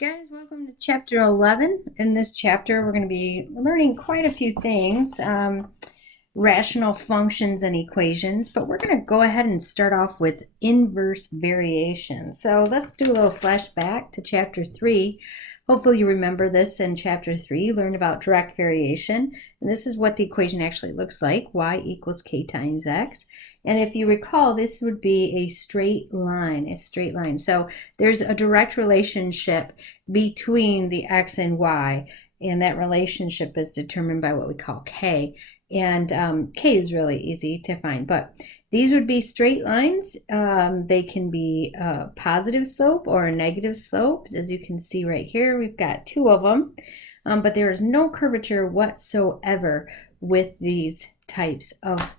right, guys, welcome to chapter 11. In this chapter, we're going to be learning quite a few things, rational functions and equations, but we're going to go ahead and start off with inverse variation. So let's do a little flashback to chapter 3. Hopefully you remember this in chapter 3. You learned about direct variation, and this is what the equation actually looks like, y equals k times x. And if you recall, this would be a straight line, So there's a direct relationship between the x and y, and that relationship is determined by what we call k. And k is really easy to find, but these would be straight lines. They can be a positive slope or a negative slope. As you can see right here, we've got two of them, but there is no curvature whatsoever with these types of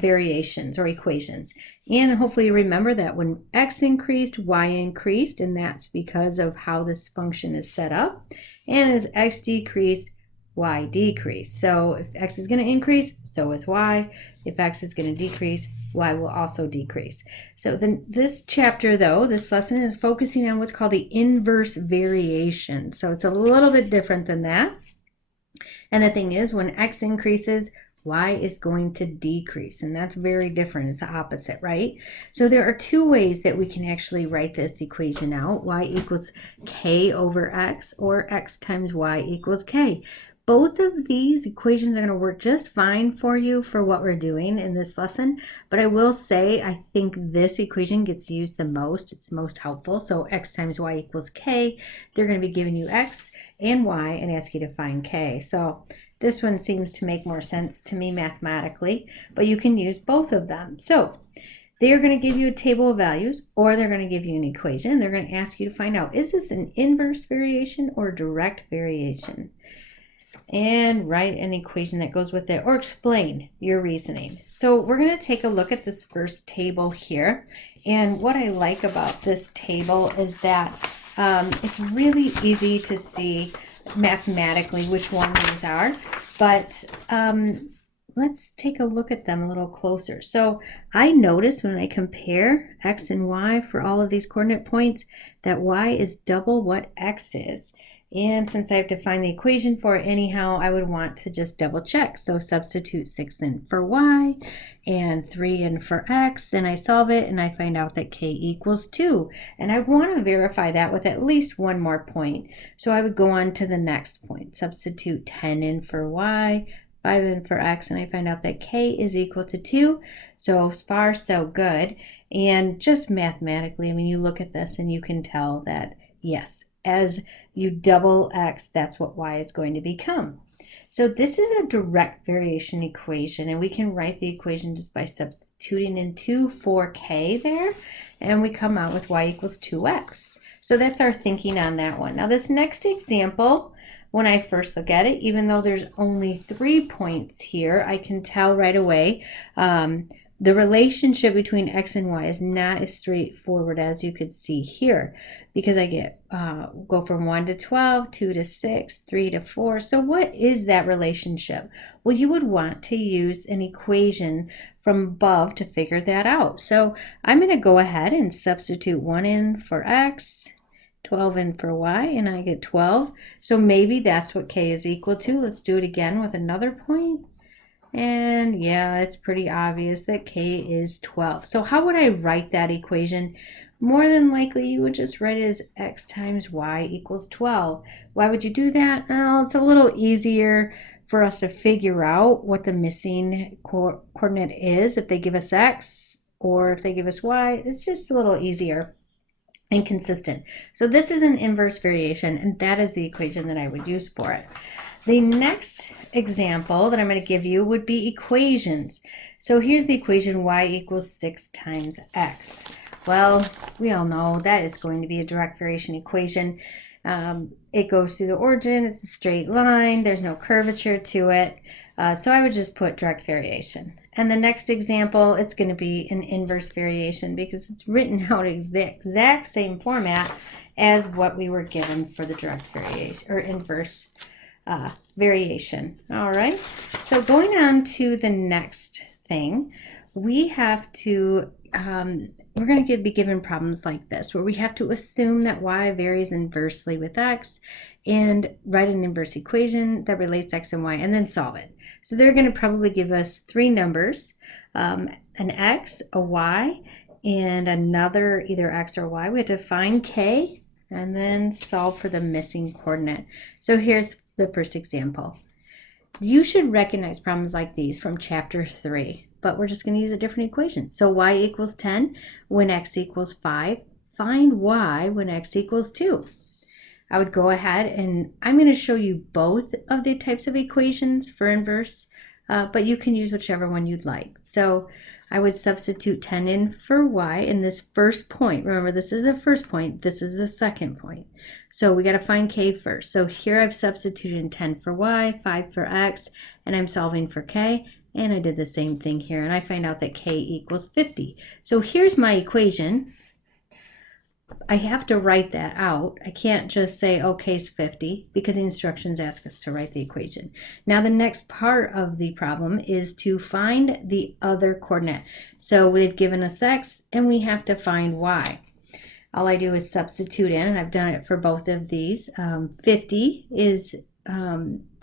variations or equations. And hopefully you remember that when x increased, y increased, and that's because of how this function is set up. And as x decreased, y decreased. So if x is going to increase, so is y. If x is going to decrease, y will also decrease. So then this chapter, though, this lesson is focusing on what's called the inverse variation. So it's a little bit different than that. And the thing is, when x increases, y is going to decrease, and that's very different. It's the opposite, right? So there are two ways that we can actually write this equation out. Y equals k over x, or x times y equals k. Both of these equations are going to work just fine for you for what we're doing in this lesson, but I will say I think this equation gets used the most. It's most helpful. So x times y equals k. They're going to be giving you x and y and ask you to find k. So this one seems to make more sense to me mathematically, but you can use both of them. So they are going to give you a table of values, or they're going to give you an equation. They're going to ask you to find out, is this an inverse variation or direct variation? And write an equation that goes with it, or explain your reasoning. So we're going to take a look at this first table here. And what I like about this table is that it's really easy to see mathematically which one these are, but let's take a look at them a little closer. So I notice when I compare x and y for all of these coordinate points that y is double what x is. And since I have to find the equation for it anyhow, I would want to just double check. So substitute 6 in for y and 3 in for x, and I solve it and I find out that k equals 2. And I want to verify that with at least one more point. So I would go on to the next point. Substitute 10 in for y, 5 in for x, and I find out that k is equal to 2. So far, so good. And just mathematically, I mean, you look at this and you can tell that, yes, as you double x, that's what y is going to become. So this is a direct variation equation, and we can write the equation just by substituting in 2 for k there, and we come out with y equals 2x. So that's our thinking on that one. Now this next example, when I first look at it, even though there's only 3 points here, I can tell right away the relationship between x and y is not as straightforward as you could see here, because I get go from 1 to 12, 2 to 6, 3 to 4. So what is that relationship? Well, you would want to use an equation from above to figure that out. So I'm going to go ahead and substitute 1 in for x, 12 in for y, and I get 12. So maybe that's what k is equal to. Let's do it again with another point. And yeah, it's pretty obvious that k is 12. So how would I write that equation? More than likely, you would just write it as x times y equals 12. Why would you do that? Well, it's a little easier for us to figure out what the missing coordinate is if they give us x or if they give us y. It's just a little easier and consistent. So this is an inverse variation, and that is the equation that I would use for it. The next example that I'm going to give you would be equations. So here's the equation y equals 6 times x. Well, we all know that is going to be a direct variation equation. It goes through the origin, it's a straight line, there's no curvature to it. So I would just put direct variation. And the next example, it's going to be an inverse variation because it's written out in the exact same format as what we were given for the direct variation or inverse variation. All right, so going on to the next thing, we have to we're going to be given problems like this, where we have to assume that y varies inversely with x and write an inverse equation that relates x and y and then solve it. So they're going to probably give us three numbers, an x, a y, and another either x or y. We have to find k and then solve for the missing coordinate. So here's the first example. You should recognize problems like these from chapter 3. But we're just going to use a different equation. So y equals 10 when x equals 5. Find y when x equals 2. I would go ahead and I'm going to show you both of the types of equations for inverse, but you can use whichever one you'd like. So I would substitute 10 in for y in this first point. Remember, this is the first point. This is the second point. So we got to find k first. So here I've substituted in 10 for y, 5 for x, and I'm solving for k. And I did the same thing here, and I find out that k equals 50. So here's my equation. I have to write that out. I can't just say, oh, k is 50, because the instructions ask us to write the equation. Now the next part of the problem is to find the other coordinate. So they've given us x, and we have to find y. All I do is substitute in, and I've done it for both of these. 50 is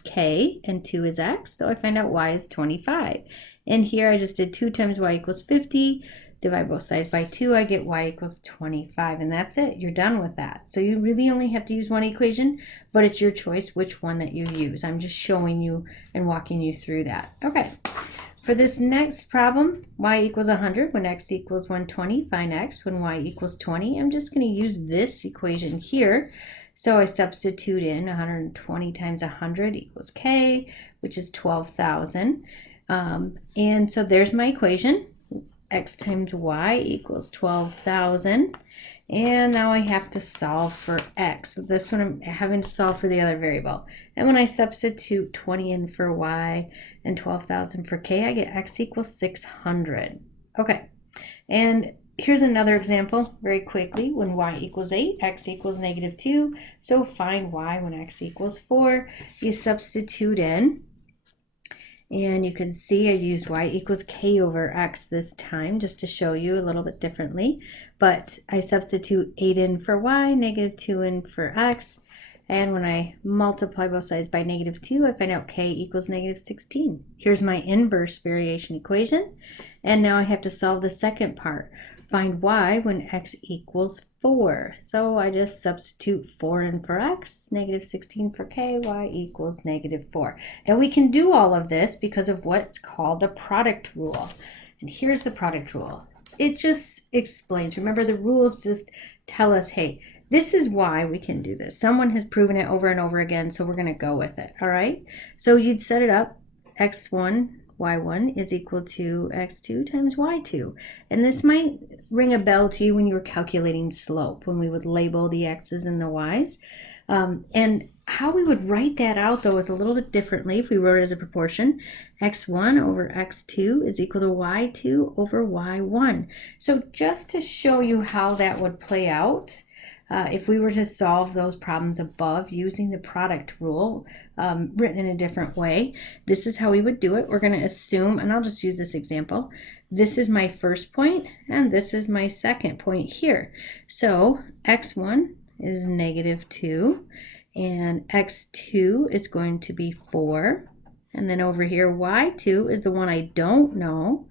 k and 2 is x, so I find out y is 25. And here I just did 2 times y equals 50, divide both sides by 2, I get y equals 25, and that's it. You're done with that. So you really only have to use one equation, but it's your choice which one that you use. I'm just showing you and walking you through that. Okay, for this next problem, y equals 100 when x equals 120, find x when y equals 20. I'm just going to use this equation here. So I substitute in 120 times 100 equals k, which is 12,000. And so there's my equation. X times y equals 12,000. And now I have to solve for x. So this one I'm having to solve for the other variable. And when I substitute 20 in for y and 12,000 for k, I get x equals 600. Okay, and here's another example very quickly. When y equals 8, x equals -2. So find y when x equals 4. You substitute in, and you can see I used y equals k over x this time just to show you a little bit differently. But I substitute 8 in for y, -2 in for x. And when I multiply both sides by -2, I find out k equals -16. Here's my inverse variation equation. And now I have to solve the second part. Find y when x equals 4. So I just substitute 4 in for x, -16 for k, y equals -4. Now we can do all of this because of what's called the product rule. And here's the product rule. It just explains. Remember, the rules just tell us, hey, this is why we can do this. Someone has proven it over and over again, so we're going to go with it, all right? So you'd set it up, x1, y1 is equal to x2 times y2. And this might ring a bell to you when you were calculating slope, when we would label the x's and the y's. And how we would write that out, though, is a little bit differently if we wrote it as a proportion. x1 over x2 is equal to y2 over y1. So just to show you how that would play out, if we were to solve those problems above using the product rule, written in a different way, this is how we would do it. We're going to assume, and I'll just use this example, this is my first point, and this is my second point here. So x1 is -2, and x2 is going to be 4. And then over here, y2 is the one I don't know.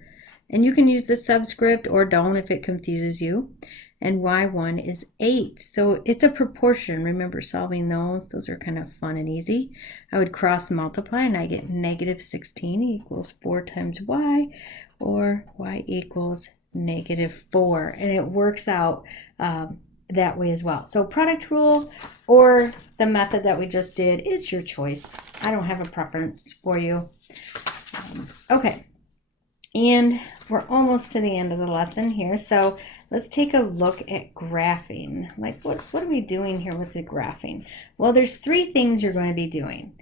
And you can use the subscript or don't if it confuses you. And y1 is 8. So it's a proportion. Remember solving those. Those are kind of fun and easy. I would cross multiply and I get -16 equals 4 times y, or y equals -4. And it works out that way as well. So product rule or the method that we just did, it's your choice. I don't have a preference for you. Okay. And we're almost to the end of the lesson here. So let's take a look at graphing. Like what are we doing here with the graphing? Well, there's 3 things you're going to be doing.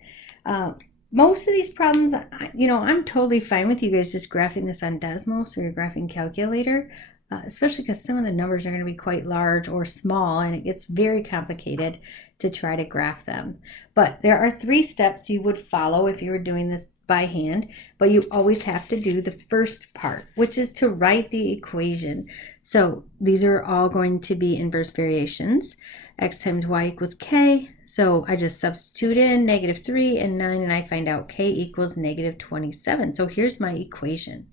Most of these problems, I'm totally fine with you guys just graphing this on Desmos or your graphing calculator, especially because some of the numbers are going to be quite large or small, and it gets very complicated to try to graph them. But there are 3 steps you would follow if you were doing this by hand, but you always have to do the first part, which is to write the equation. So these are all going to be inverse variations. X times y equals k. So I just substitute in -3 and 9, and I find out k equals -27. So here's my equation.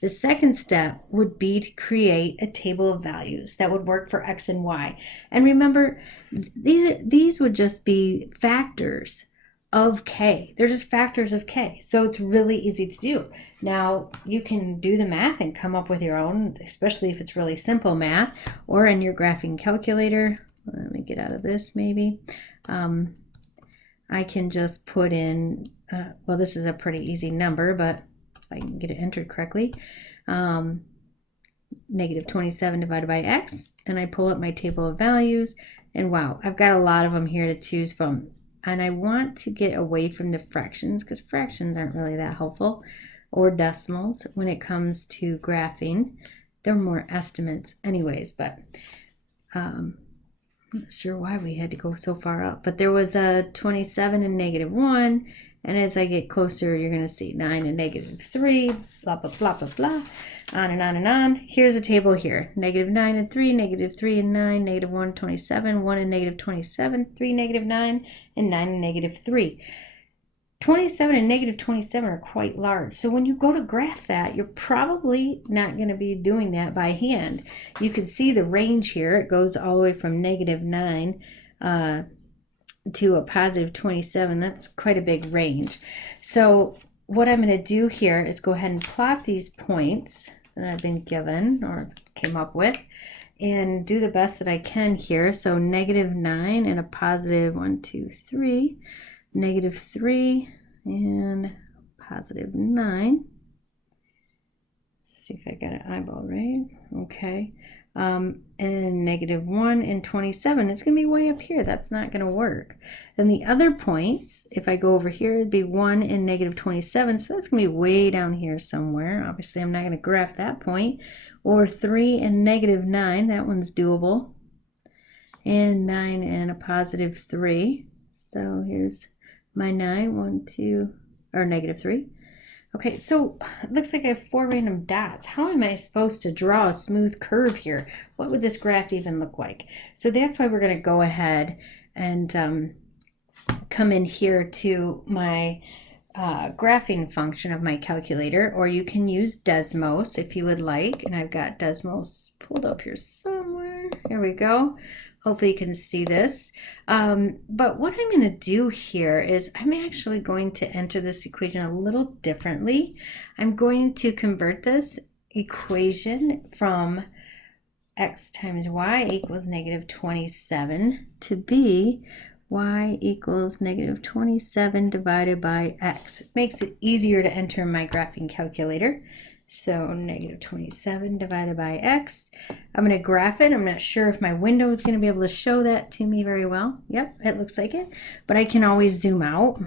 The second step would be to create a table of values that would work for x and y. And remember, these would just be factors of k. They're just factors of k. So it's really easy to do. Now, you can do the math and come up with your own, especially if it's really simple math, or in your graphing calculator. Let me get out of this maybe. I can just put in, well, this is a pretty easy number, but if I can get it entered correctly, -27 divided by x, and I pull up my table of values, and wow, I've got a lot of them here to choose from. And I want to get away from the fractions because fractions aren't really that helpful, or decimals when it comes to graphing. They're more estimates anyways, but I'm not sure why we had to go so far up. But there was a 27 and -1, and as I get closer, you're going to see 9 and -3, blah, blah, blah, blah, blah, on and on and on. Here's a table here. -9 and 3, -3 and 9, -1, 27, 1 and -27, 3, -9, and 9 and -3. 27 and -27 are quite large. So when you go to graph that, you're probably not going to be doing that by hand. You can see the range here. It goes all the way from -9 to a +27. That's quite a big range. So what I'm going to do here is go ahead and plot these points that I've been given or came up with and do the best that I can here. So -9 and a +1, 2, 3, -3 and +9. See if I got an eyeball right. Okay. And -1 and 27, it's going to be way up here. That's not going to work. Then the other points, if I go over here, it'd be 1 and -27. So that's going to be way down here somewhere. Obviously, I'm not going to graph that point. Or 3 and -9, that one's doable. And 9 and a +3. So here's my 9, 1, 2, or -3. Okay, so it looks like I have 4 random dots. How am I supposed to draw a smooth curve here? What would this graph even look like? So that's why we're going to go ahead and come in here to my graphing function of my calculator, or you can use Desmos if you would like. And I've got Desmos pulled up here somewhere. Here we go. Hopefully you can see this. But what I'm going to do here is I'm actually going to enter this equation a little differently. I'm going to convert this equation from x times y equals -27 to be y equals -27 divided by x. It makes it easier to enter in my graphing calculator. So -27 divided by x. I'm going to graph it. I'm not sure if my window is going to be able to show that to me very well. Yep, it looks like it. But I can always zoom out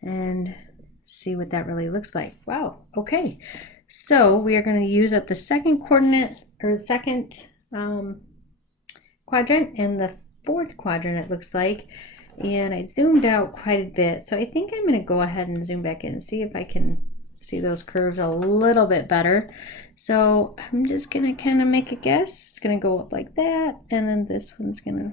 and see what that really looks like. Wow, okay. So we are going to use up the second coordinate, or the second quadrant, and the fourth quadrant it looks like. And I zoomed out quite a bit. So I think I'm going to go ahead and zoom back in and see if I can see those curves a little bit better. So I'm just going to kind of make a guess. It's going to go up like that, and then this one's going to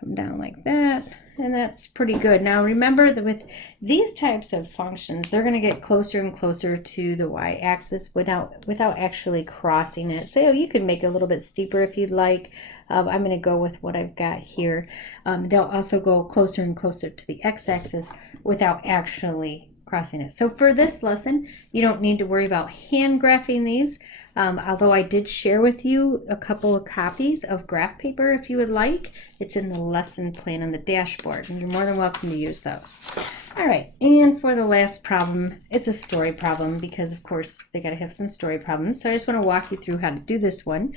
come down like that, and that's pretty good. Now remember that with these types of functions, they're going to get closer and closer to the y-axis without actually crossing it. So you can make it a little bit steeper if you'd like. I'm going to go with what I've got here. They'll also go closer and closer to the x-axis without actually crossing it. So for this lesson, you don't need to worry about hand graphing these, although I did share with you a couple of copies of graph paper if you would like. It's in the lesson plan on the dashboard, and you're more than welcome to use those. All right, and for the last problem, it's a story problem because, of course, they got to have some story problems. So I just want to walk you through how to do this one.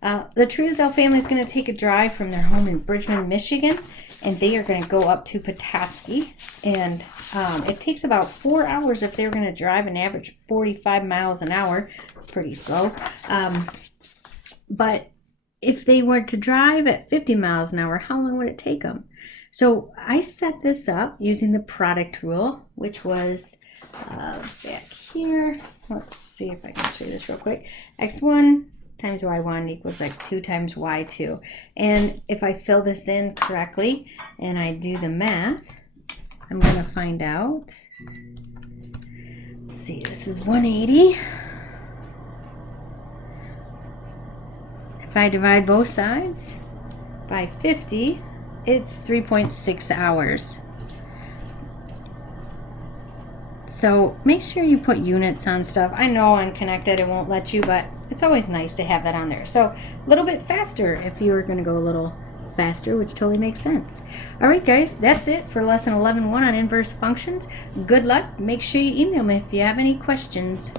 The Truesdell family is going to take a drive from their home in Bridgman, Michigan, and they are going to go up to Petoskey, and it takes about 4 hours if they're going to drive an average 45 miles an hour. It's pretty slow. But if they were to drive at 50 miles an hour, how long would it take them? So I set this up using the product rule, which was back here. Let's see if I can show you this real quick. X1 times Y1 equals X2 times Y2. And if I fill this in correctly and I do the math, I'm going to find out. Let's see, this is 180. If I divide both sides by 50, it's 3.6 hours. So make sure you put units on stuff. I know on Connected it won't let you, but it's always nice to have that on there. So a little bit faster if you were going to go a little faster, which totally makes sense. All right, guys, that's it for lesson 11.1 on inverse functions. Good luck. Make sure you email me if you have any questions.